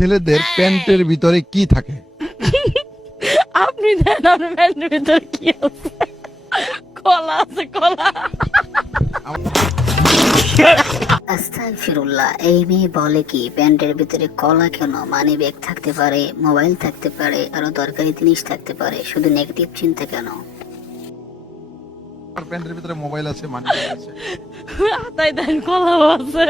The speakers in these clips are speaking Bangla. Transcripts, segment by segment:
ছেলেদের প্যান্টের ভিতরে কি থাকে? আপনি দেন আমার প্যান্টের ভিতরে কি আছে। কলা আছে কলা। আস্তাগফিরুল্লাহ এই মেয়ে বলে কি প্যান্টের ভিতরে কলা কেন? মানি ব্যাগ থাকতে পারে মোবাইল থাকতে পারে আরও দরকারি জিনিস থাকতে পারে শুধু নেগেটিভ চিন্তা কেন? প্যান্টের ভিতরে মোবাইল আছে মানি আছে। তাই দেন কলাও আছে।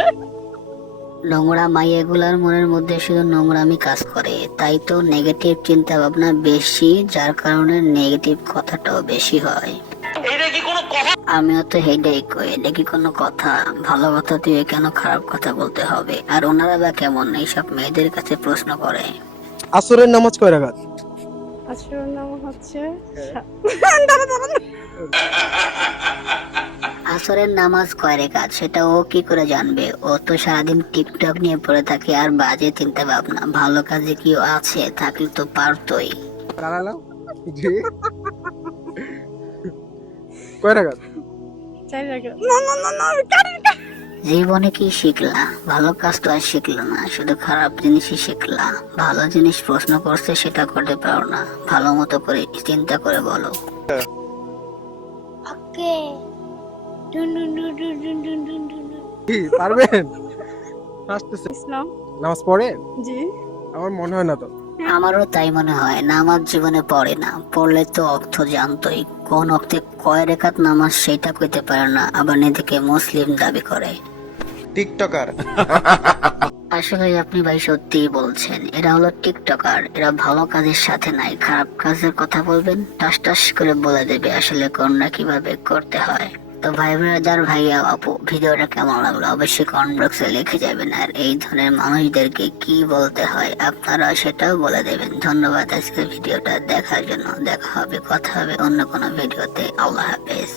নোংরা মাইয়াগুলার মনের মধ্যে শুধু নোংরামি কাজ করে। তাই তো নেগেটিভ চিন্তা ভাবনা বেশি যার কারণে নেগেটিভ কথাটাও বেশি হয়। আমিও তো হেডেই কই এটা কি কোনো কথা? ভালো কথা দিয়ে কেন খারাপ কথা বলতে হবে? আর ওনারা বা কেমন? এইসব মেয়েদের কাছে প্রশ্ন করে। আসরের নামাজ কয় রাকাত? আসল নাম হচ্ছে আসরের নামাজ কয় রেখাত? সেটা ও কি করে জানবে? ও তো সারাদিন টিকটক নিয়ে পড়ে থাকে আর বাজে চিন্তা ভাবনা ভালো কাজে কি আছে থাকলে তো পারতোই। কয় রাখো। জীবনে কি শিখলা? ভালো কাজ তো আর শিখলো না শুধু খারাপ জিনিসই শিখলা। ভালো জিনিস প্রশ্ন করছে সেটা করতে পারো না। ভালো মতো করে চিন্তা করে বলো। ওকে। পারবেন ইসলাম নামাজ পড়ে জি আমার মনে হয় না তো আমারও তাই মনে হয় জীবনে পড়ে না পড়লে তো অর্থ জানতোই কোন অর্থে কয় রেখাত নামাজ সেটা কইতে পারে না আবার নিজেকে মুসলিম দাবি করে টিকটকার আসলে আপনি ভাই সত্যিই বলছেন এরা হলো টিকটকার এরা ভালো কাজের সাথে নাই খারাপ কাজের কথা বলবেন টাস টাস করে বলে দেবে আসলে কোনটা কীভাবে করতে হয় তো ভাই ব্রাদার ভাইয়া আপু ভিডিওটা কেমন লাগল অবশ্যই কমেন্ট বক্সে লিখে যাবেন। আর এই ধরনের মানুষদেরকে কি বলতে হয় আপনারা সেটাও বলে দেবেন। ধন্যবাদ আজকে ভিডিওটা দেখার জন্য। দেখা হবে, কথা হবে অন্য কোনো ভিডিওতে। আল্লাহ হাফেজ।